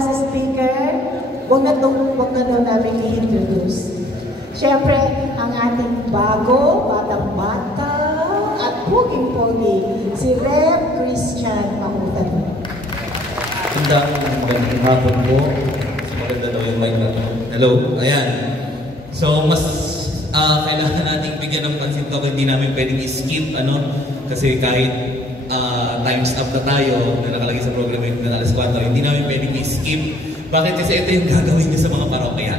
As a speaker, wag na daw namin i-introduce. Siyempre, ang ating batang-bata at puging-pugi, si Rev. Christian Makutan. Magandang hapon po. Maganda daw yung mic na. Hello, ayan. So, mas kailangan nating bigyan ng pansin ko kung hindi namin pwedeng i-skip, kasi kahit times up na tayo na nakalagay sa program ng alas 4, hindi namin pwedeng i-skip. Bakit? Kasi ito yung gagawin niyo sa mga parokya.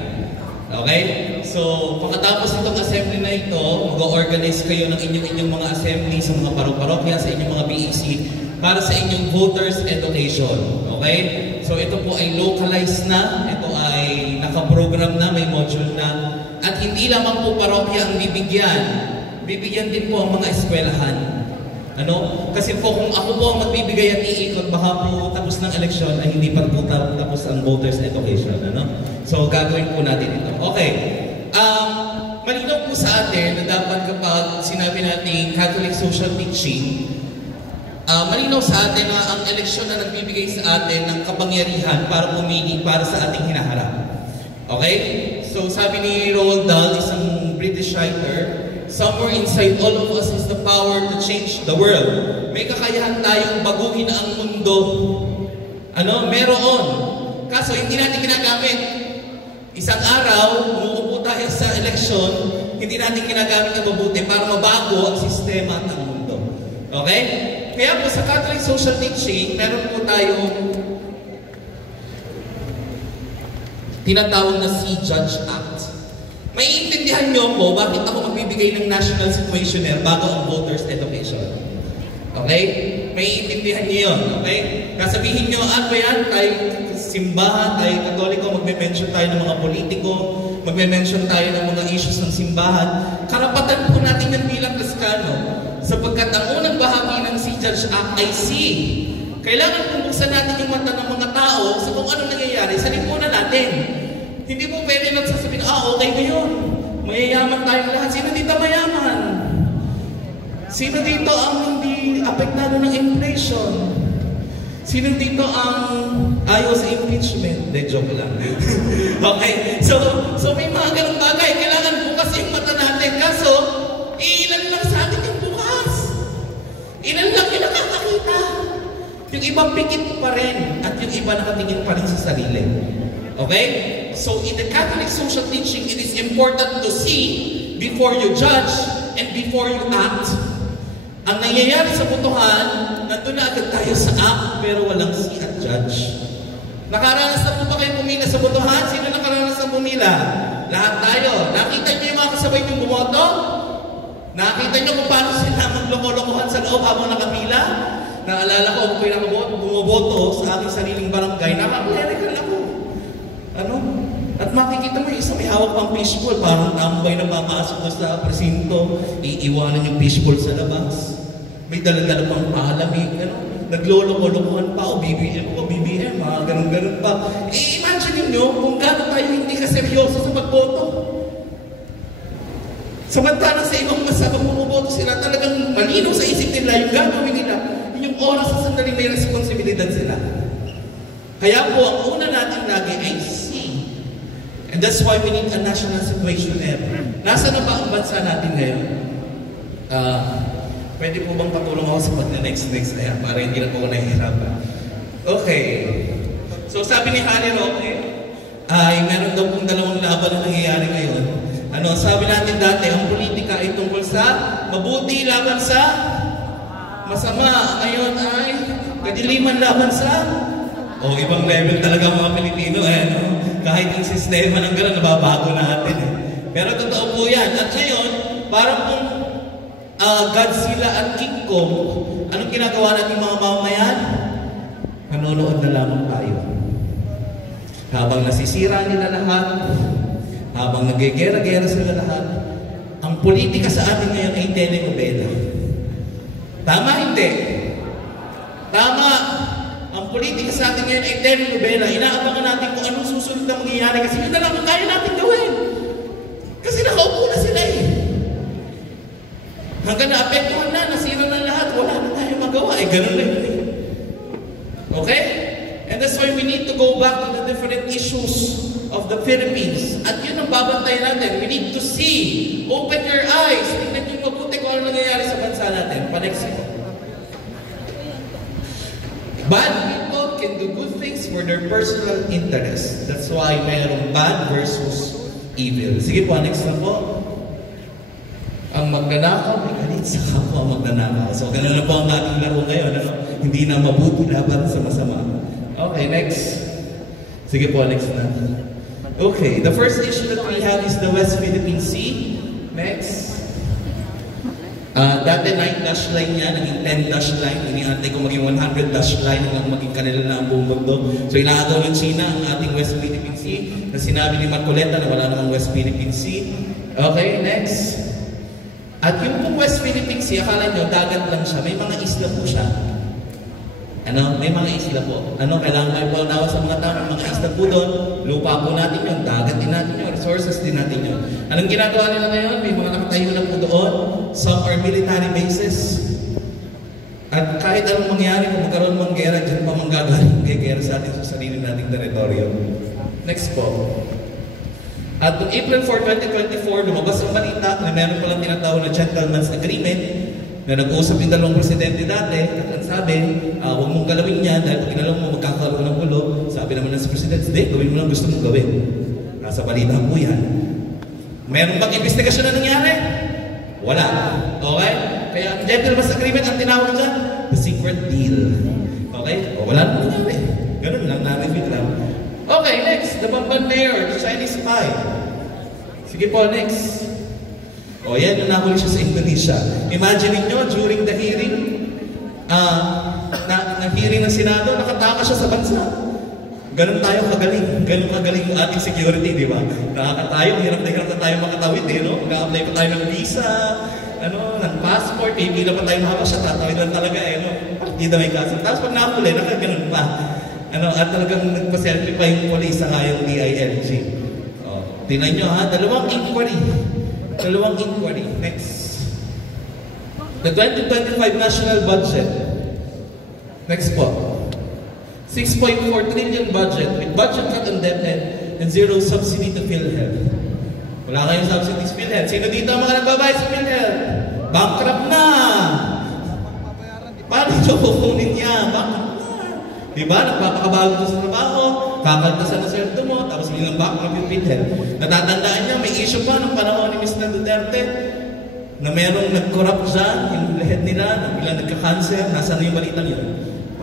Okay? So, pagkatapos itong assembly na ito, mag-organize kayo ng inyong mga assembly sa mga parokya, sa inyong mga BEC, para sa inyong voters education. Okay? So, ito po ay localized na, ito ay nakaprogram na, may module na, at hindi lamang po parokya ang bibigyan din po ang mga eskwelahan. Kasi po kung ako po ang magbibigay at iikot, baka po tapos ng eleksyon ay hindi pa po tapos ang voters education. So gagawin po natin ito. Okay. Malinaw po sa atin na dapat kapag sinabi natin Catholic social teaching, malinaw sa atin na ang eleksyon na nagbibigay sa atin ng kapangyarihan para pumili para sa ating hinaharap. Okay? So sabi ni Roald Dahl, isang British writer, somewhere inside all of us is the power to change the world. May kakayahan tayong baguhin ang mundo. Meron. Kaso hindi natin ginagamit. Isang araw, umuupo tayo sa eleksyon, hindi natin ginagamit na mabuti para mabago ang sistema at ang mundo. Okay? Kaya po sa Catholic Social Teaching, meron po tayong tinatawag na Sea Judge Act. Maiintindihan niyo po bakit ako magbibigay ng national situationer bago ang voters education. Okay? Maiintindihan niyo yun. Okay? Kasabihin niyo, ba yan? Tayo simbahan, tayo katoliko, magme-mention tayo ng mga politiko, magme-mention tayo ng mga issues ng simbahan. Karapatan po natin yan bilang Kristiyano. Sapagkat ang unang bahagi ng Sea Judge Act ay see. Kailangan bubuksan natin yung mata ng mga tao sa kung ano nangyayari sa lipunan natin. Hindi po pwede lang sasabihin, okay ba yun? Mayayaman tayong lahat. Sino dito mayaman? Sino dito ang hindi apektado ng inflation? Sino dito ang ayaw sa impeachment? De, joke lang. Okay? So may mga ganong bagay. Kailangan bukas yung mata natin. Kaso, ilan lang sa atin yung bukas. Ilan lang yung nakakakita. Yung iba pikit pa rin. At yung iba nakatingin pa rin sa sarili. Okay? So in the Catholic social teaching, it is important to see before you judge and before you act. Ang nangyayari sa botohan, nandun na agad tayo sa act, pero walang see at judge. Nakaranas na po ba kayo pumila sa botohan? Sino nakaranas na pumila? Lahat tayo. Nakita niyo yung mga kasabay niyong bumoto? Nakita niyo kung paano sila magloko-lokohan sa loob habang nakapila? Naalala ko, kung pinakaboto, bumoboto sa aking sariling barangay, nakaklerical ako. At makikita mo yung isa may hawak pang fishbowl, parang tambay na papasok na sa presinto, iiwanan yung fishbowl sa labas. May dala-dala pang palamig, nagloloko-lokohan pa, o BBM, mga ganun-ganun pa. Imagine niyo kung gano'n tayo hindi kaseryoso sa pagboto. Samantalang sa ibang masa, pag bumuboto sila, talagang malinaw sa isip nila yung gagawin nila, yung oras sa sandali may responsibilidad sila. Kaya po, ang una natin lagi ay see. And that's why we need a national situationer. Nasa na ba ang bansa natin ngayon? Pwede po bang patulong ako sa pag-next? Ayan, para hindi na po ako nahihirapan. Okay. So sabi ni Harry Roque, ay meron daw pong dalawang laban na nangyayari ngayon. Sabi natin dati, ang politika ay tungkol sa mabuti laban sa masama. Ngayon ay kadiliman laban sa ibang level talaga mga Pilipino. Kahit yung sistema ng gano'n, nababago natin. Pero totoo po yan. At ngayon, parang kung Godzilla at King Kong, anong ginagawa natin mga mamamayan? Nanonood na lamang tayo. Habang nasisira nila lahat, habang nagigera-gera sila lahat, ang politika sa atin ngayon ay telenovela. Tama, hindi? Tama. Ang politika sa atin ngayon ay telenovela. Inaabangan natin kung anong susunod na mangyayari kasi yun na lang ang kaya natin gawin. Kasi nakaupo na sila Hanggang naapektuhan na, nasira na lahat, wala na tayo magawa. Ganun lang. Okay? And that's why we we need to go back to the different issues of the Philippines. At yun ang babantayan natin. We need to see. Open your eyes. Tingnan nyo mabuti kung ano nangyayari sa bansa natin. Pa-next po. Bad people can do good things for their personal interest. That's why mayroong bad versus evil. Sige po, next na po. Ang magnanakaw ay galit sa kapwa magnanakaw. So, ganun na po ang ating laro ngayon. Ano? Hindi na mabuti laban sa masama. Okay, next. Sige po, next na. Okay, the first issue that we have is the West Philippine Sea. Next. Dati 9 dash line niya, naging 10 dash line. Iniantay ko maging 100 dash line hanggang maging kanila na ang buong mundo. So inaagaw ng China ang ating West Philippine Sea na sinabi ni Marcoleta na wala namang West Philippine Sea. Okay, next. At yung pong West Philippine Sea, akala nyo, dagat lang siya. May mga isla po siya. Ano? May mga isla po. Ano? Kailangan may paunawa sa mga tao. Mga isla po doon. Lupa po natin yun. Dagat din natin yun. Resources din natin yun. Anong ginagawa nila ngayon? May mga nakatayo na po doon. Some are military bases. At kahit anong mangyari, kung magkaroon mang gera, dyan pa manggagaling kay gera sa atin sa sarili nating teritoryo. Next po. At noong April 4, 2024, lumabas ang balita na meron palang tinatawag na Gentleman's Agreement na nag-uusap yung dalawang presidente dati at ang sabi, huwag mong galawin niya dahil pag ginalaw mo magkakaroon ng gulo. Sabi naman ng presidente, hindi, gawin mo lang gusto mong gawin. Nasa balita po yan. Meron bang investigasyon na nangyari? Wala. Okay? Kaya ang Gentleman's Agreement ang tinawag dyan, the secret deal. Okay? O wala naman nangyari. Ganun lang, na-reveal lang. Okay, next. The Bamban Mayor, the Chinese spy. Sige po, next. O yan, yung nahuli siya sa Indonesia. Imagine niyo during the hearing, na hearing ng Senado, nakataka siya sa bansa. Ganun tayo kagaling. Ganun kagaling yung ating security, di ba? Nakakatayo, hirap na tayo makatawid, eh, no? Nag-apply pa tayo ng visa, ng passport, hindi na pa tayo mahaba siya, tatawid lang talaga, eh, no? Hindi na may kaso. Tapos pag nakahuli, nakaganon pa. At talagang nagpa-selfie pa yung police sa yung DILG. Tingnan nyo, ha? Dalawang inquiry. Next. The 2025 national budget. Next po. 6.4 trillion budget with budget cut on DepEd and zero subsidy to PhilHealth. Wala kayong subsidy sa PhilHealth. Sino dito ang mga nagbabayad sa PhilHealth? Bankrupt na! Paano ito kukunin niya? Bankrupt na! Diba? Nagpapakabago sa trabaho, kakaltasan ang sweldo mo, tapos ilang bankrupt yung PhilHealth. Natatandaan niya, may issue pa ng panahon ni Mr. Duterte na mayroong nag-corrupt dyan, yung head nila, bilang nagka-cancer, nasaan na yung balitang yun?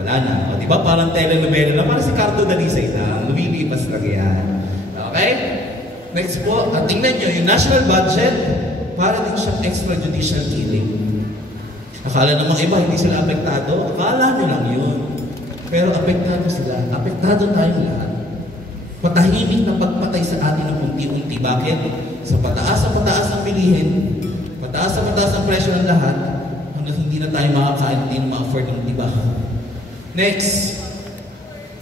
Wala na. O, diba? Parang telenovela na, parang si Cardo Dalisay na, lumilipas lang yan. Okay? Next po, at tingnan nyo, yung national budget, para din siyang extrajudicial killing. Akala namang iba, hindi sila apektado. Akala nyo lang yun. Pero apektado sila. Apektado tayong lahat. Patahimik na pagpatay sa atin ng unti-unti. Bakit? Sa pataas ang bilihin, pataas ang presyo ng lahat, hanggang hindi na tayo makakain, hindi na ma-afford ng iba. Next.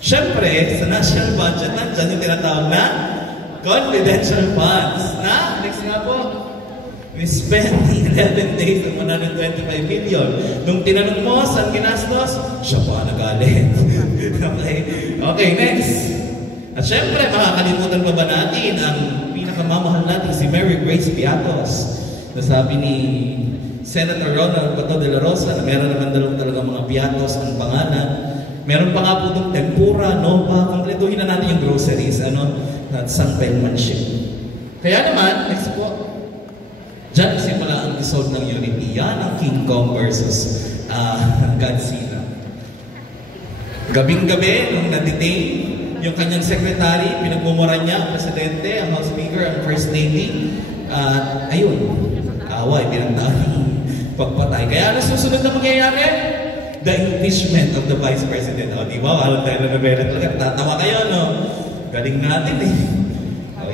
Siyempre, sa national budget, nandyan yung tinatawag na confidential funds. Next nga po. We spent 11 days ng 125 million. Nung tinanong mo, saan ginastos? Siya pa nagalit. Okay, next. At syempre, makakalimutan pa ba natin ang pinakamamahal natin si Mary Grace Piatos. Nasabi ni Senator Ronald Bato de la Rosa na meron naman talagang mga Piatos ang pangalan. Meron pa nga po itong tempura, nova, kompletuhin na natin yung groceries, at sangpenmanship. Kaya naman, next po, dyan simula ang dissolve ng unity. Yan ang King Kong versus Godzilla. Gabing-gabi, nung na-detain, yung kanyang secretary, pinagmumura niya ang presidente, ang House Speaker, ang First Lady. Ayun, away, pinagdaan pagpatay. Kaya ano susunod na mangyayari? The impeachment of the Vice President. Di ba? Walang telenovela talaga. Tatawa kayo, no? Galing natin, eh.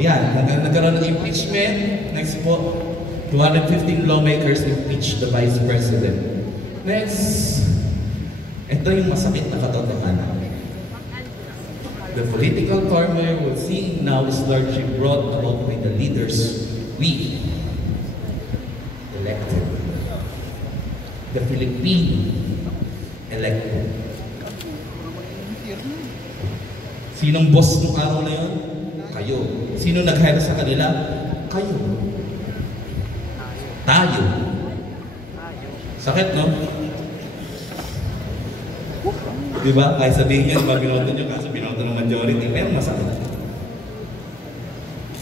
Yan, nagkaroon ng impeachment. Next po, 215 lawmakers impeach the Vice President. Next, ito yung masakit na katotohanan. The political turmoil we're seeing now is largely brought about by the leaders we elected. The Philippine elected. Sinong boss nung araw na yun? Kayo. Sino nag-hire sa kanila? Kayo. Tayo. Sakit, no? Diba? Kahit sabihin nyo, diba binoto nyo, kasi binoto ng majority, pero masakit.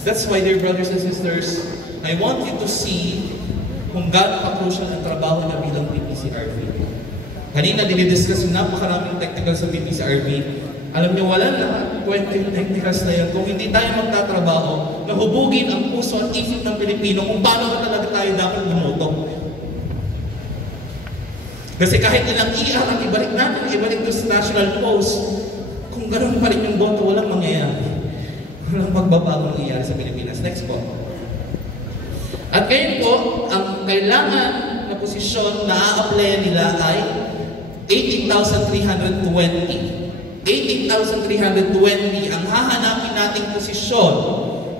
That's why, dear brothers and sisters, I want you to see kung gaano ka-crucial ang trabaho na bilang PPCRV. Kanina, dinidiscuss yung napakaraming technical sa PPCRV. Alam nyo, wala na kwento yung technicals na yun. Kung hindi tayo magtatrabaho, nahubugin ang puso at isip ng Pilipino kung paano ba talaga tayo dapat bumuto. Kasi kahit ilang ER ang ibalik natin, ibalik doon sa national post, kung ganoon pa rin yung boto, walang mangyayari. Walang pagbabago ng nangyayari sa Pilipinas. Next po. At ngayon po, ang kailangan na posisyon na a-apply nila ay 18,320. 18,320 ang hahanapin nating posisyon.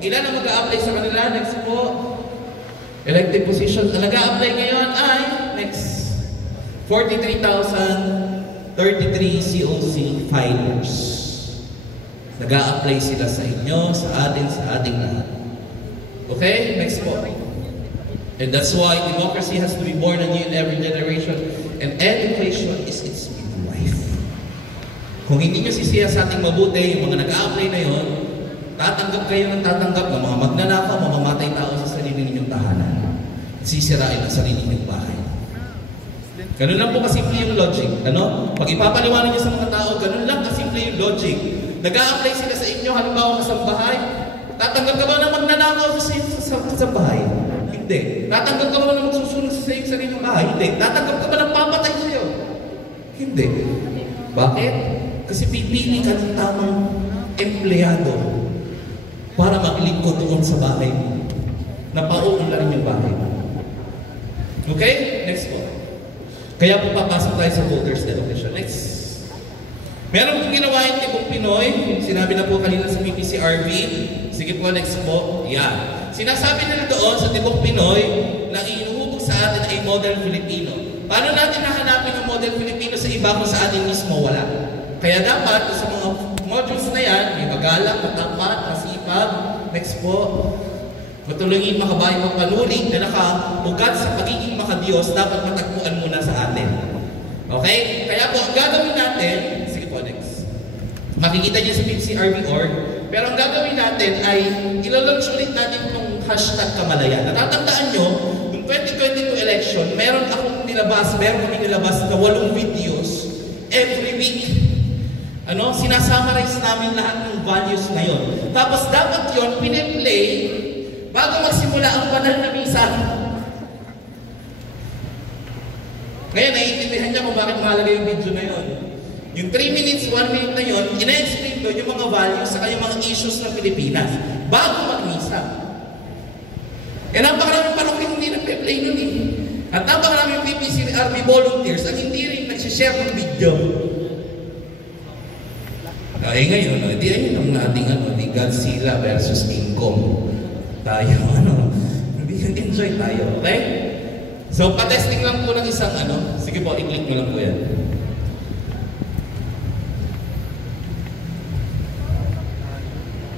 Ilan ang mag-a-apply sa kanila? Next po. Elective positions. Ang nag-a-apply ngayon ay next 43,033 COC filers. Nag-a-apply sila sa inyo, sa ating lahat. Okay? Next po. And that's why democracy has to be born anew in every generation. And education is its midwife. Kung hindi nyo sisiya sa ating mabuti, yung mga nag-a-apply na yun, tatanggap kayo ng tatanggap ng mga magnanakaw, mamamatay tao sa sarili ninyong tahanan. Sisirain ang sarili ninyong bahay. Ganun lang po kasimple yung logic. Ano? Pag ipapaliwanag niyo sa mga tao, ganun lang kasimple yung logic. Nag-a-apply sila sa inyo, halimbawa kasambahay, tatanggap ka ba na magnanakaw sa kasambahay? Hindi. Tatanggap ka ba na magsusunod sa iyong sariling bahay? Hindi. Tatanggap ka ba ng papatay sa iyo? Hindi. Bakit? Kasi pipili ka ng tamang empleyado para maglingkod doon sa bahay mo. Napauunlarin yung bahay mo. Okay? Next po. Kaya po papasok tayo sa voters education. Next. Meron pong ginawa yung Tibok Pinoy. Sinabi na po kanina sa PPCRV. Sige po, next po. Yan. Sinasabi nila doon sa Tibok Pinoy na inuhubog sa atin ay model Filipino. Paano natin hahanapin ang model Filipino sa iba kung sa atin mismo wala? Kaya dapat sa mga modules na yan, may magalang, matapat, masipag. Next po. Matulungin, makabayo, magpanuri na nakabugat sa pagiging makadiyos, dapat matagpuan muna sa atin. Okay? Kaya po, ang gagawin natin, sige po, next. Makikita niyo sa PPCRV.org, pero ang gagawin natin ay ilo-launch ulit natin itong hashtag Kamalayan. Natatandaan nyo, yung 2022 election, meron akong nilabas, meron kami nilabas na 8 videos every week. Ano? Sinasummarize namin lahat ng values na yon. Tapos dapat yon piniplay bago magsimula ang banal na misa. Ngayon, naiintindihan niya kung bakit mahalaga yung video na yon. Yung 3 minutes, 1 minute na yon, ina-explain doon yung mga values sa yung mga issues ng Pilipinas bago magmisa. Eh, napakaraming parokyang hindi nagpe-play nun eh. At napakaraming PPCRV volunteers ang hindi rin nagsishare ng video. Eh ngayon, di ayun ang ating di Godzilla versus King Kong. Tayo, enjoy tayo, okay? So, patesting lang po ng isang sige po, i-click nyo lang po yan.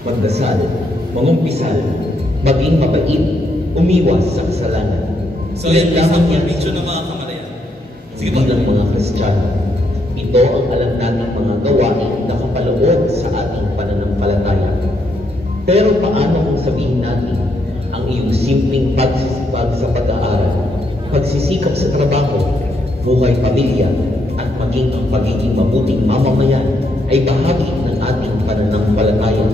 Magdasal, mangumpisal, maging mabait, umiwas sa kasalanan. So, yan lang yung video ng mga Kamalayan. Sige po. Bilang mga Kristiyano, ito ang alangan ng mga gawain na kapaloob sa ating pananampalataya. Pero paano kung sabihin natin ang iyong simpleng pagsisipag sa pag-aaral, pagsisikap sa trabaho, buhay pamilya, at maging ang pagiging mabuting mamamayan ay bahagi ng ating pananampalataya?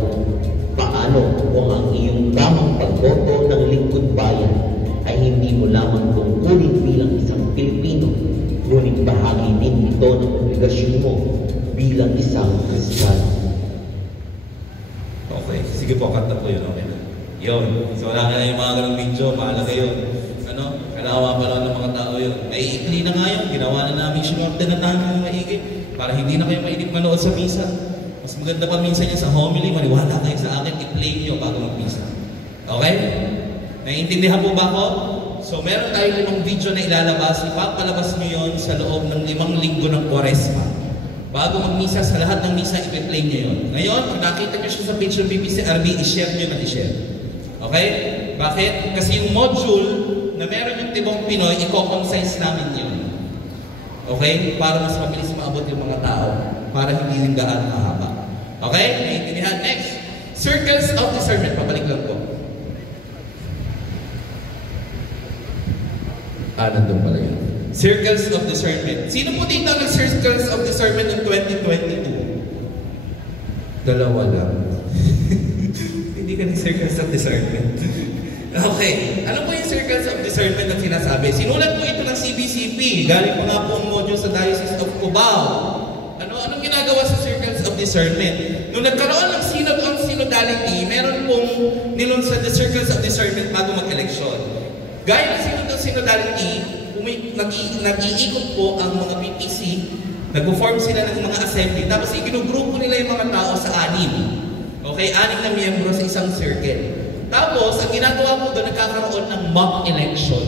Paano kung ang iyong tamang pagboto ng lingkod bayan ay hindi mo lamang tungkulin bilang isang Pilipino, ngunit bahagi din ito ng obligasyon mo bilang isang Kristiyano? Okay, sige po, cut na po yun, okay na. Yun, so wala na yung mga ganong video, mahalaga yun. Kalawa pa lang ng mga tao yun. May ikli na nga yun, ginawa na namin, sinurte na namin ng maigi, para hindi na kayo mainip manood sa misa. Mas maganda pa minsan yun sa homily, maniwala kayo sa akin, i-play nyo bago mag-misa. Okay? Naiintindihan po ba ako? So meron tayong 5 video na ilalabas, ipapalabas nyo yun sa loob ng 5 linggo ng Kwaresma. Bago magmisa, sa lahat ng misa, i-play niyo yun. Ngayon, kung nakita niyo siya sa page ng BPCRB, i-share niyo na i-share. Okay? Bakit? Kasi yung module na meron yung Tibong Pinoy, i-concise namin yun. Okay? Para mas mabilis maabot yung mga tao. Para hindi rin gaano mahaba. Okay? Naiintindihan. Next. Circles of discernment. Pabalik lang po. Nandun pala yun. Circles of discernment. Sino po dito nag-circles of discernment ng 2022? Dalawa lang. Hindi ka nag-circles of discernment. Okay. Ano po yung circles of discernment na sinasabi? Sinulat po ito ng CBCP. Galing pa nga po ang module sa Diocese of Cubao. Anong ginagawa sa circles of discernment? Nung nagkaroon ng synod on synodality, meron pong nilunsad the circles of discernment bago mag-eleksyon. Gaya ng synod on synodality, nag-iikot po ang mga PPC, nag-form sila ng mga assembly, tapos iginugrupo nila yung mga tao sa 6. Okay, 6 na miyembro sa isang circle. Tapos, ang ginagawa po doon, nagkakaroon ng mock election.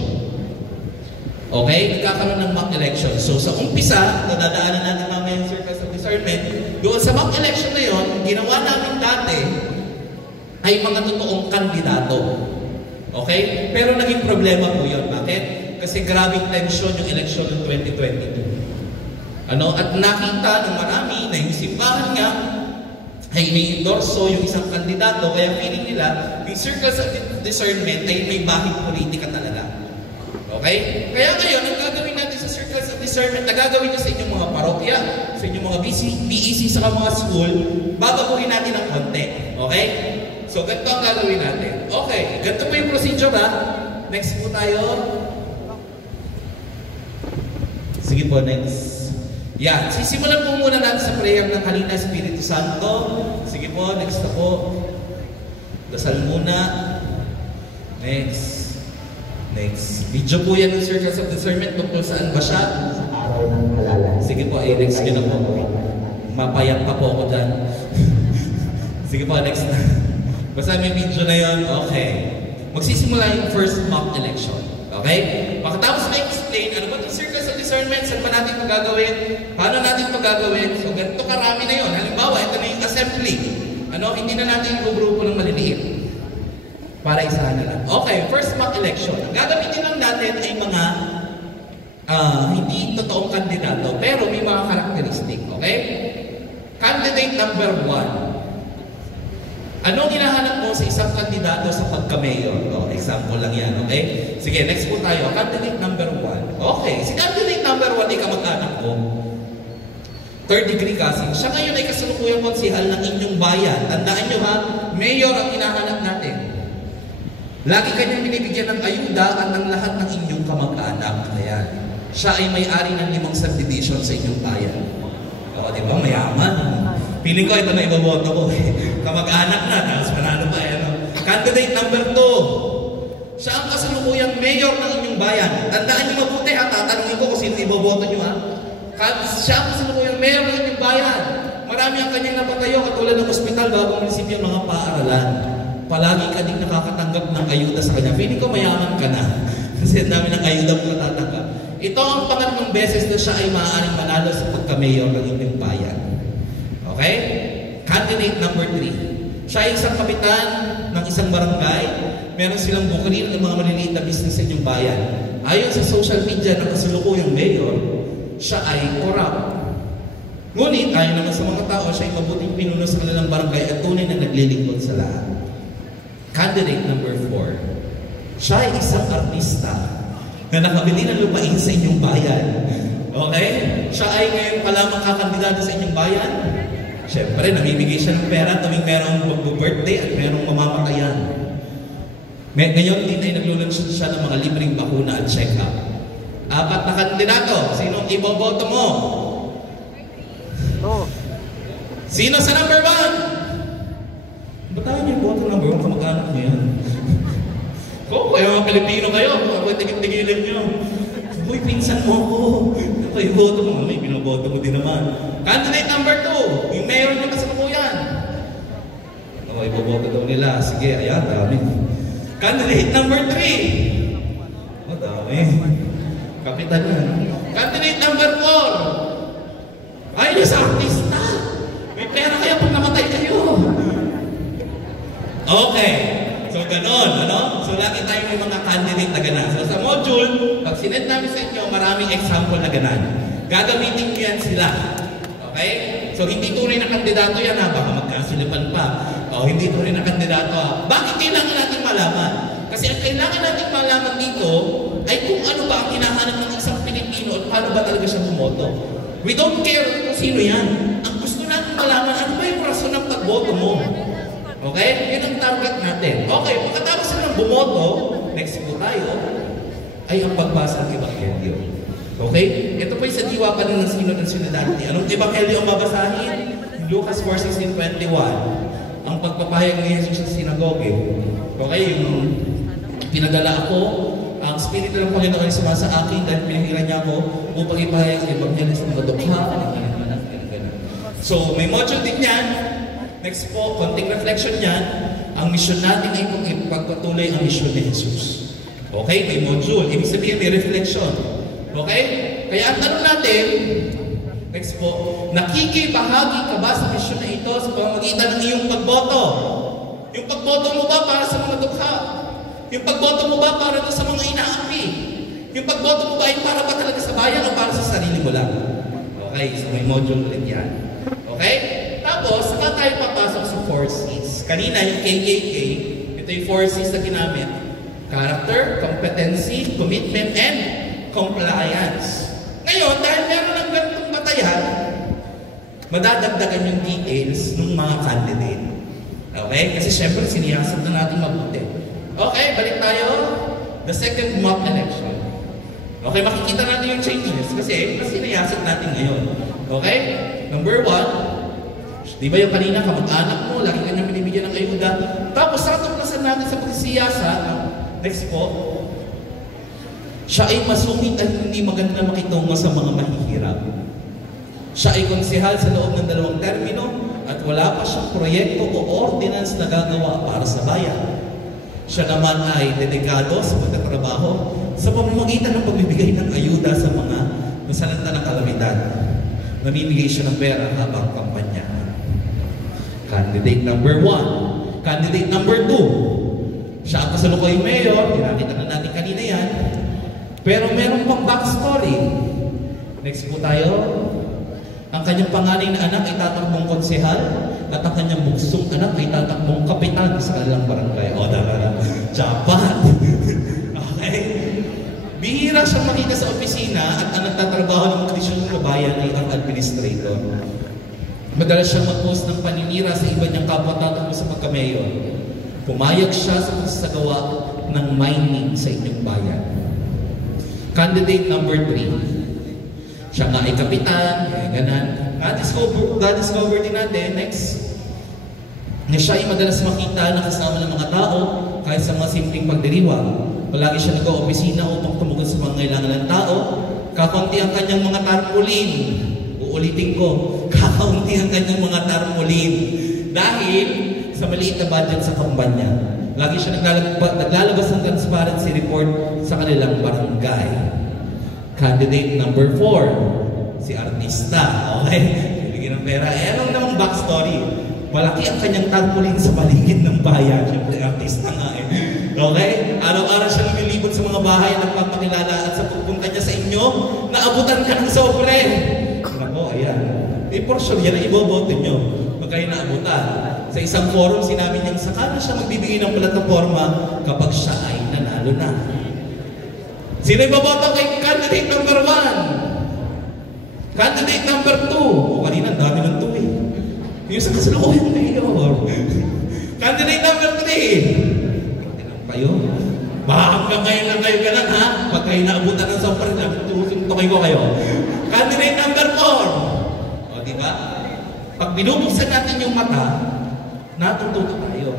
Okay? Nagkakaroon ng mock election. So, sa umpisa, nadadaanan natin mamaya yung circles of discernment, doon sa mock election na yun, ginawa namin dati ay mga totoong kandidato. Okay? Pero naging problema po yun. Bakit? Kasi grabing tension yung election ng 2022. At nakita ng marami na yung simbahan nga ay ini-endorso yung isang kandidato, kaya feeling nila yung circles of discernment ay may bahing politika talaga. Okay? Kaya ngayon, ang gagawin natin sa circles of discernment, nagagawin nyo sa inyong mga parokya, sa inyong mga BEC, sa mga school, babaguhin natin ng konti. Okay? So, ganito ang gagawin natin. Okay, ganito po yung procedure ba? Next po tayo. Sige po, next. Yan, sisimulan po muna natin sa prayer ng Halina Espiritu Santo. Sige po, next na po. Dasal muna. Next. Next. Video po yan ng Circles of Discernment. Tungkol saan ba siya? Sa araw ng halalan. Sige po, next nyo na po. Mapayat pa po ako dyan. Sige po, next na. Basta may video na yon. Okay. Magsisimula yung first mock election. Okay? Pagkatapos na explain, ano ba itong circles of discernment? Saan ba natin ito gagawin? Paano natin ito gagawin? So, ganito karami na yon. Halimbawa, ito na yung assembly. Hindi na natin i-grupo ng maliliit. Para isahan na lang. Okay, first mock election. Ang gagamitin lang natin ay mga hindi totoong kandidato, pero may mga karakteristik. Okay? Candidate number 1. Anong hinahanap mo sa isang kandidato sa pagka-mayor? Example lang yan, okay? Sige, next po tayo. Candidate number 1. Okay, si candidate number 1 ay kamag-anak ko. Third degree kasi. Siya ngayon ay kasalukuyang konsihal ng inyong bayan. Tandaan nyo ha, mayor ang hinahanap natin. Lagi kanyang binibigyan ng ayuda at ng lahat ng inyong kamag-anak. Ayan. Siya ay may-ari ng 5 subdivision sa inyong bayan. Di ba? Mayaman. Piling ko ito na ibaboto ko. Kamag-anak na, tapos panalo pa. Candidate number 2. Siya ang kasalukuyang mayor ng inyong bayan. Tandaan niyo mabuti ha, tatanungin ko kung sino ibaboto niyo ha. Siya ang kasalukuyang mayor ng inyong bayan. Marami ang kanyang napatayo, katulad ng ospital, bagong munisipyo, mga paaralan. Palagi ka din nakakatanggap ng ayuda sa kanya. Piling ko mayaman ka na. Kasi ang dami ng ayuda mo natatanggap. Ito ang pangatlong beses na siya ay maaaring manalo sa pagka-mayor ng inyong bayan. Okay? Candidate number 3. Siya ay isang kapitan ng isang barangay. Meron silang bukirin ng mga maliliit na business sa inyong bayan. Ayon sa social media ng kasalukuyang mayor, siya ay corrupt. Ngunit, ayon naman sa mga tao, siya ay mabuting pinuno sa kanilang barangay at tunay na naglilingkod sa lahat. Candidate number 4. Siya ay isang artista na nakabili ng lupain sa inyong bayan. Okay? Siya ay ngayon pa lamang kakandidato sa inyong bayan. Siyempre, namimigay siya ng pera tuwing merong mag-birthday at merong mamamatayan. Ngayon din ay naglulunsod siya ng mga libreng bakuna at check-up. 4 na kandidato. Sinong iboboto mo? Sino sa number 1? Ba't tayo niyo yung boto number 1? Kamag-anak niyo yan. Kung kayo mga Pilipino kayo, kung tigil-tigilan nyo. Uy, pinsan mo ko. Ako yung boto mo. May binoboto mo din naman. Candidate number 2. Yung mayor niya kasalukuyan. Ako, iboboto daw nila. Sige, ayan, dami. Candidate number 3. Dami. Kapitan yan. Candidate number 4. Ay, nyo sa artista. May pera kaya pag namatay kayo. Okay. So, ganon, ano? So, lagi tayo may mga candidate na ganan. So, sa module, pag sinend namin sa inyo, maraming example na ganan. Gagamitin nyo yan sila. Okay? So, hindi tunay na kandidato yan, ha? Baka magkasilipan pa. O, hindi tunay na kandidato, ha? Bakit kailangan natin malaman? Kasi ang kailangan natin malaman dito ay kung ano ba ang hinahanap ng isang Pilipino at paano ba talaga siya bumoto. We don't care kung sino yan. Ang gusto natin malaman, ano ba yung rason ng pagboto mo? Okay? Yun ang target natin. Okay, pagkatapos ng bumoto, next po tayo, ay ang pagbasa ng Ebanghelyo. Okay? Ito po yung sa diwa pa ng sino ng sinodality. Anong Ebanghelyo ang babasahin? Lucas 4:16-21. Ang pagpapahayag ni Jesus sa sinagoge. Okay? Yung pinadala ako, ang Espiritu ng Panginoon ay sumasa akin dahil pinahira niya ako upang ipahayag ang Ebanghelyo sa mga dukha. So, may module din yan. Next po, konting reflection yan. Ang mission natin ay pagpatuloy ang mission ni Jesus. Okay? May module. Ibig sabihin, may reflection. Okay? Kaya ang tanong natin, next po, nakikibahagi ka ba sa mission na ito sa pamamagitan ng iyong pagboto? Yung pagboto mo ba para sa mga dukha? Yung pagboto mo ba para sa mga inaapi? Yung pagboto mo ba ay para ba talaga sa bayan o para sa sarili mo lang? Okay? So may module ulit yan. Okay? Tapos, saka tayo papasok sa 4Cs. Kanina, yung KKK, ito yung 4Cs na ginamit. Character, competency, commitment, and compliance. Ngayon, dahil meron ng ganitong batayan, madadagdagan yung details ng mga candidate. Okay? Kasi syempre, siniyasat na natin mabuti. Okay, balik tayo. The second mock election. Okay, makikita natin yung changes kasi siniyasat natin ngayon. Okay? Number 1, di ba yung kanina, kamag-anak mo, lagi ka niya binibigyan ng ayuda. Tapos, sa tuklasan natin sa pagsisiyasa, next po, siya ay masungit at hindi maganda makitungo sa mga mahihirap. Siya ay konsehal sa loob ng 2 termino at wala pa siyang proyekto o ordinance na gagawa para sa bayan. Siya naman ay dedikado sa pagtatrabaho sa pamamagitan ng pagbibigay ng ayuda sa mga nasalanta ng kalamidad. Namimigay siya ng pera habang kampanya. Candidate number 1. Candidate number 2. Siya ang kasalukuyang mayor. Pinakita na natin kanina yan. Pero meron pang backstory. Next po tayo. Ang kanyang panganay na anak ay tatakbong konsehal at ang kanyang buksong anak ay tatakbong kapitan sa kanilang barangay. O, dara. Japan. Okay? Bihira siyang makita sa opisina at ang nagtatrabaho ng tradisyonal na bayan ay ang administrator. Madalas siyang mag-post ng paninira sa iba niyang kapwa-tatakbo sa pagka-mayor. Pumayag siya sa pagsasagawa ng mining sa inyong bayan. Candidate number 3. Siya nga ay kapitan, ganan. Na-discover din natin, next, na siya ay madalas makita na kasama ng mga tao kahit sa mga simpleng pagdiriwang. Palagi siya nag-opisina upang tumugon sa mga kailangan ng tao. Kakaunti ang kanyang mga tarpaulin. Uulitin ko, kakaunti ang kanyang mga tarpaulin. Dahil sa maliit na budget sa kampanya. Lagi siya naglalabas ng transparency report sa kanilang barangay. Candidate number 4, si artista. Okay? Bigyan ng pera. Anong namang backstory? Malaki ang kanyang tarpaulin sa paligid ng bayan. Siyempre, artista nga eh. Okay? Araw-araw siya lumilibot sa mga bahay na nagpapakilala at sa pagpunta niya sa inyo, naabutan ka ng sobre. Nako, ayan. Eh, for sure, yan ang ibobote nyo. Pag kayo naabutan. Sa isang forum, sinabi niyang saka na siya magbibigay ng plataforma kapag siya ay nanalo na. Sino iboboto kay candidate number 1? Candidate number 2. O, kanina, dami ng 2 eh. Yung sa kasalukuyan mayor. Candidate number 3. Kayo? Baka hanggang ngayon lang kayo ganun, ha? Pag kayo naabutan ng sobrang tuloy ko kayo. Candidate number 4. O, diba? Pag binubuksan natin yung mata, natututo tayo.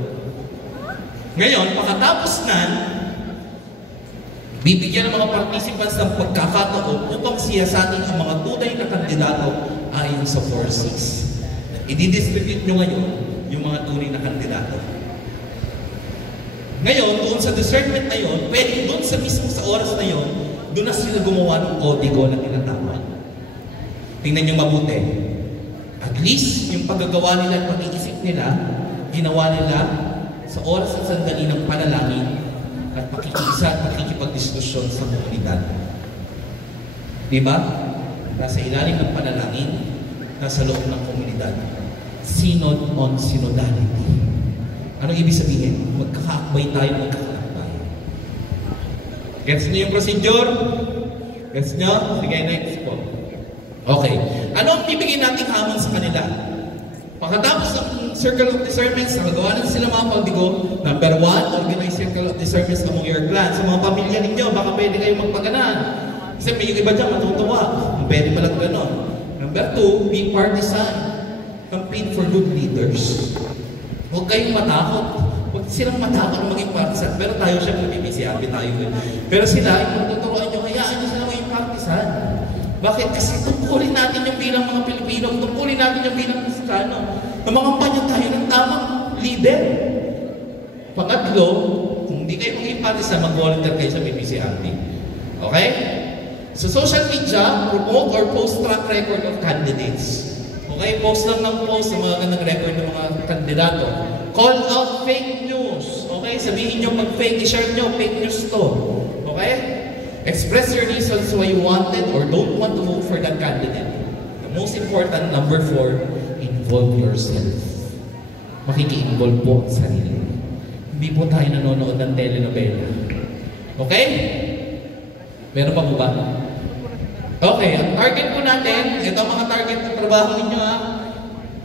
Ngayon, pagkatapos na, bibigyan ng mga participants ng pagkakataon upang siyasatin ang mga tunay na kandidato ayon sa 4-6. I-distribute nyo ngayon yung mga tunay na kandidato. Ngayon, doon sa discernment na yun, pwede doon sa mismo sa oras na yun, doon na sila gumawa ng kodigo na tinatawag. Tingnan nyo mabuti. At least, yung paggagawa nila at pag-iisip nila, ginawa nila sa oras at sandali ng panalangin at pakikisa at pakikipagdiskusyon sa komunidad. Diba? Nasa ilalim ng panalangin, nasa loob ng komunidad. Synod on synodality. Anong ibig sabihin? Magkakaakbay tayo, magkakaakbay. Gets niyo yung procedure? Gets niyo? Sige, next po. Okay. Ano ang bibigyan nating hamon sa kanila? Pagkatapos ng Circle of Discernment, sa magawa na sila mga pagbigo, number 1, organize Circle of Discernment among your clan. Sa mga pamilya ninyo, baka pwede kayong magpaganan. Kasi may yung iba dyan, matutuwa. Pwede palang gano'n. Number 2, be partisan. Campaign for good leaders. Huwag kayong matakot. Huwag silang matakot maging partisan. Pero tayo siya, PBCRB tayo. Pero sila, yung tuturuan nyo, hayaan nyo sila maging partisan. Bakit? Kasi tungkulin natin yung bilang mga Pilipino, tungkulin natin yung bilang Mexicano, na mangampanya tayo ng tamang leader. Pangatlo, kung hindi kayo maging partisan, mag-volunteer kayo sa PBCRB. Okay? Sa social media, promote or post track record of candidates. Okay, post lang ng post sa mga ganang record ng mga kandidato. Call out fake news. Okay, sabihin nyo pag fake, i-share nyo, fake news to. Okay? Express your reasons why you wanted or don't want to vote for that candidate. The most important, number 4, involve yourself. Makiki-involve po ang sarili. Hindi po tayo nanonood ng telenovela. Okay? Meron pa po ba? Okay, ang target po natin, ito ang mga target ng trabaho ninyo ha.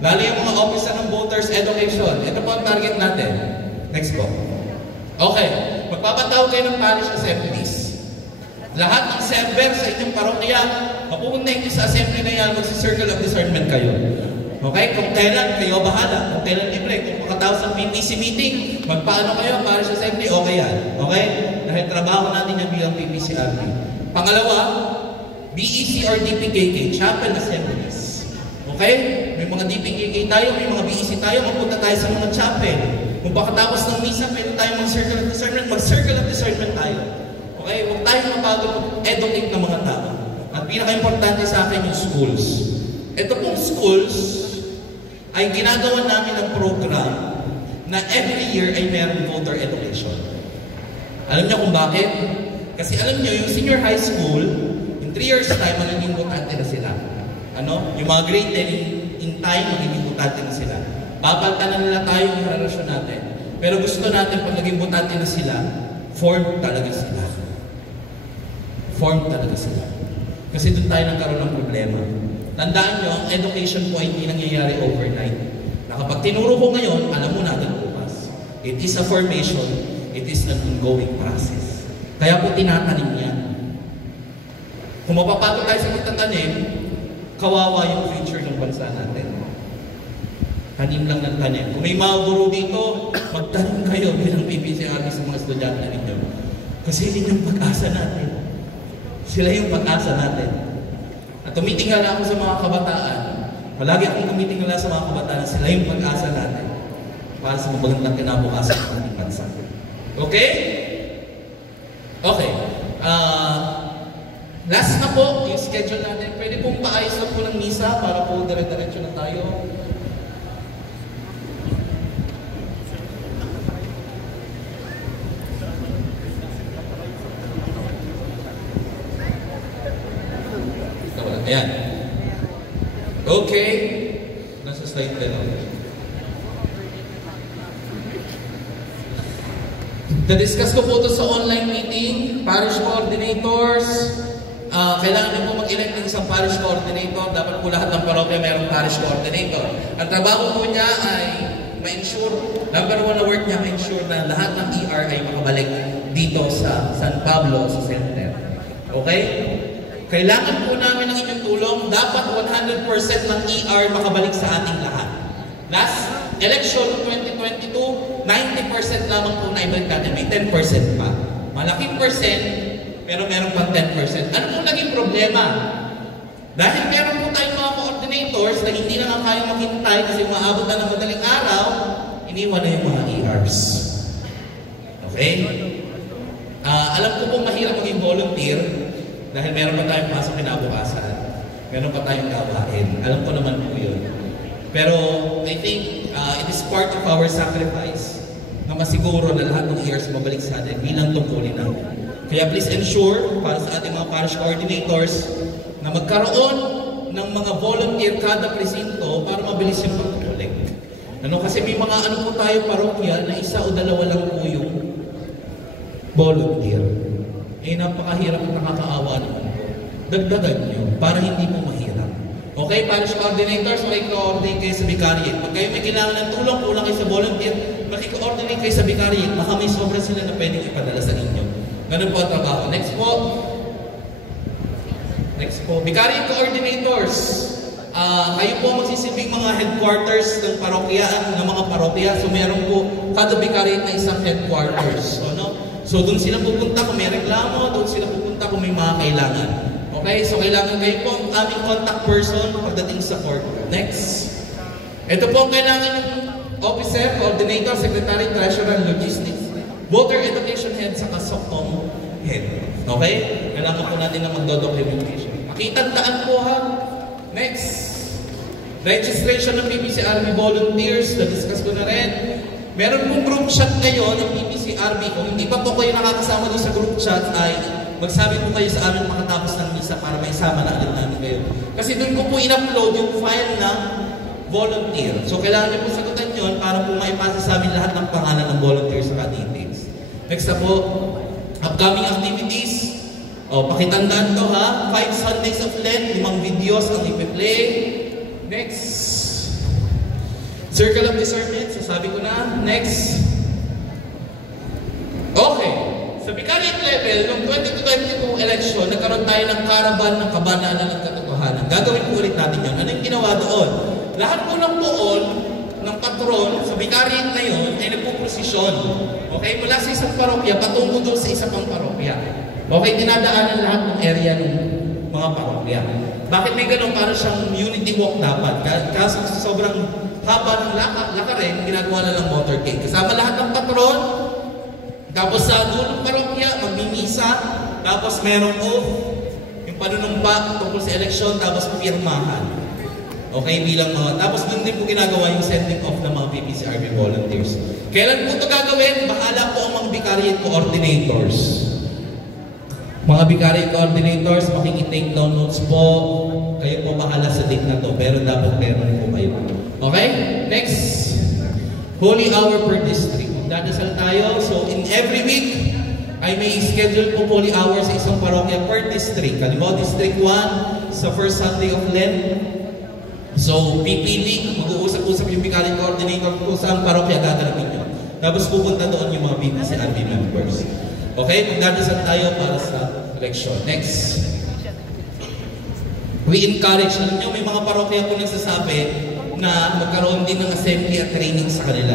Lalo yung mga officer ng voters education. Ito po ang target natin. Next po. Okay, magpapatawag kayo ng parish assemblies. Lahat ng server sa inyong parokya, mapupunta nyo sa assembly na yan, magsi-circle of discernment kayo. Okay, kung kailan kayo bahala, kung kailan libre, kung makatawag sa PPC meeting, magpaano kayo, parish assembly, okay yan. Okay? Dahil trabaho natin yung bilang PPCRB. Pangalawa, BEC or DPKK, chapel assemblies. Okay? May mga DPKK tayo, may mga BEC tayo, magpunta tayo sa mga chapel. Kung pagkatapos ng misa, pwede tayo mag-circle of discernment, mag-circle of discernment tayo. Okay? Huwag tayo mapagod mag-educate ng mga tao. At pinaka-importante sa akin yung schools. Ito pong schools ay ginagawa namin ng program na every year ay mayroong voter education. Alam niyo kung bakit? Kasi alam niyo, yung senior high school, 3 years time, magiging botante na sila. Ano? Yung mga grade 10 in time, magiging botante na sila. Papalta na nila tayo yung relasyon natin. Pero gusto natin, pag naging botante na sila, form talaga sila. Form talaga sila. Kasi doon tayo nagkaroon ng problema. Tandaan nyo, ang education po ay hindi nangyayari overnight. Na kapag tinuro ko ngayon, alam mo natin bukas. It is a formation, it is an ongoing process. Kaya po tinatanim yan. Kung mapapagod tayo sa pagtatanim, kawawa yung future ng bansa natin. Tanim lang ng tanim. Kung may mga guro dito, magtanim kayo bilang PBCRB sa mga estudyante ninyo. Kasi yun yung pag-asa natin. Sila yung pag-asa natin. At tumitingala ako sa mga kabataan. Palagi akong tumitingala sa mga kabataan. Sila yung pag-asa natin. Para sa mabagandang kinabukasan ng ating bansa. Okay? Okay. Last na po, yung schedule natin. Pwede pong paayos na po ng misa para po dire-diretso na tayo. Ayan. Okay. Nasa slide na lang. Na-discuss ko po ito sa online meeting, parish coordinators. Kailangan din po mag-elect ng isang parish coordinator. Dapat po lahat ng parokya mayroong parish coordinator. Ang trabaho po niya ay ma-ensure, number 1 na work niya, ma-ensure na lahat ng ER ay makabalik dito sa San Pablo, sa center. Okay? Kailangan po namin ng inyong tulong. Dapat 100% ng ER makabalik sa ating lahat. Last election 2022, 90% lamang po na ibalik natin. May 10% pa. Malaking percent, pero meron pang 10%. Ano po naging problema? Dahil meron po tayong mga coordinators na hindi na nga kaya maghintay kasi maabot na ng madaling araw, iniwan na yung mga ERs. Okay? Alam ko po mahirap maging volunteer dahil meron pa tayong pasok kinabukasan. Meron pa tayong gawain. Alam ko naman po yun. Pero I think it is part of our sacrifice na masiguro na lahat ng heirs mabalik sa atin bilang tungkulin natin. Kaya please ensure para sa ating mga parish coordinators na magkaroon ng mga volunteer kada presinto para mabilis yung pagkukulik. Kasi may mga po tayo parokya na isa o dalawa lang po yung volunteer. Napakahirap at nakakaawa naman po. Dagdagan nyo para hindi po mahirap. Okay, parish coordinators, makiko-coordinate kayo sa vicariate. Pag kayo may kailangan ng tulong, kulang kayo sa volunteer, makiko-coordinate kayo sa vicariate. Baka may sobra sila na pwedeng ipadala sa inyo. Ganun po ang trabaho. Next po. Next po. Vicariate coordinators. Kayo po magsisilbing mga headquarters ng parokya, ng mga parokya. So meron po kada vicariate na isang headquarters. So doon sila pupunta kung may reklamo, doon sila pupunta kung may mga kailangan. Okay? So kailangan kayo po ang aming contact person pagdating sa court. Next. Ito po ang kailangan ng officer, coordinator, secretary, treasurer, logistics, voter education head, saka SOCOM head. Okay? Kailangan po natin na magdo-documentation. Makitandaan po ha. Next. Registration ng PBC Army volunteers. Na-discuss ko na rin. Meron pong group chat ngayon ng PBC Army. Kung hindi pa po kayo nakakasama doon sa group chat ay magsabi po kayo sa amin makatapos ng misa para may sama na alam namin kayo. Kasi doon ko po in-upload yung file na volunteer. So kailangan niyo po sagutan yun para po maipasa sa amin lahat ng pangalan ng volunteers sa details. Next na po, upcoming activities. Pakitandaan to ha. 5 Sundays of Lent, 5 videos ang ipi-play. Next. Circle of Discernment, sasabi ko na. Next. Okay. Sa vicariate level, noong 2022 election, nagkaroon tayo ng caravan ng kabanalan at katotohanan. Gagawin po ulit natin yun. Ano yung ginawa doon? Lahat po ng pool ng patron sa vicariate na yun ay nagpuprosisyon. Okay? Mula sa isang parokya, patungo doon sa isa pang parokya. Okay? Dinadaanan lahat ng area ng mga parokya. Bakit may ganun? Para siyang unity walk dapat. Kaso sobrang haba ng lakarin, ginagawa na lang motorcade. Kasama lahat ng patron, tapos sa dulong parokya, magmimisa, tapos merong oath, yung panunumpa tungkol sa eleksyon, tapos pirmahan. Okay, bilang mga, tapos doon din po ginagawa yung sending off ng mga PBC Army volunteers. Kailan po ito gagawin? Bahala po ang mga vicariate coordinators. Mga vicariate coordinators, makikitake down notes po. Kayo po bahala sa date na to, pero dapat meron po kayo. Okay? Next. Holy hour per district. Dadasal tayo. So, in every week, ay may schedule po holy hour sa isang parokya per district. Halimbawa, District 1, sa first Sunday of Lent. So, pipili, mag-uusap-usap yung vicariate coordinator kung saan parokya gaganapin nyo. Tapos pupunta doon yung mga PBC Army members. Okay? Magdadasal tayo para sa election. Next. We encourage, alam nyo, may mga parokya po nagsasabi na magkaroon din ng assembly at training sa kanila.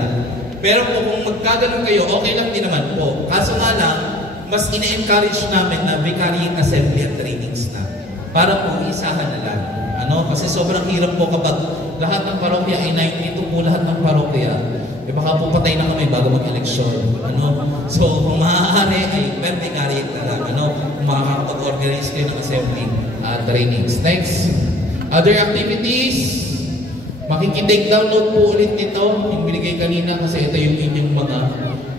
Pero po, kung magkaganon kayo, okay lang din naman po. Kaso nga lang, mas ina-encourage namin na vicariate assembly at trainings na. Para po, isahan na lang. Kasi sobrang hirap po kapag lahat ng parokya ay 92 po lahat ng parokya. Baka po patay na kami bago mag-eleksyon. So, kung maaari ay per vicariate na lang. Kung makakapag-organize kayo ng assembly at trainings. Next. Other activities. Makikitake download po ulit nito, yung binigay kanina kasi ito yung inyong mga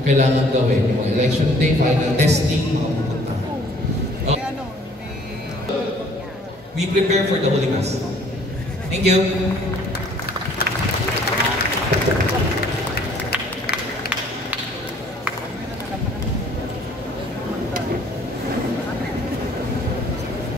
kailangan gawin. Yung mga election day, final testing, mga pupunta. Okay. We prepare for the Holy Mass. Thank you.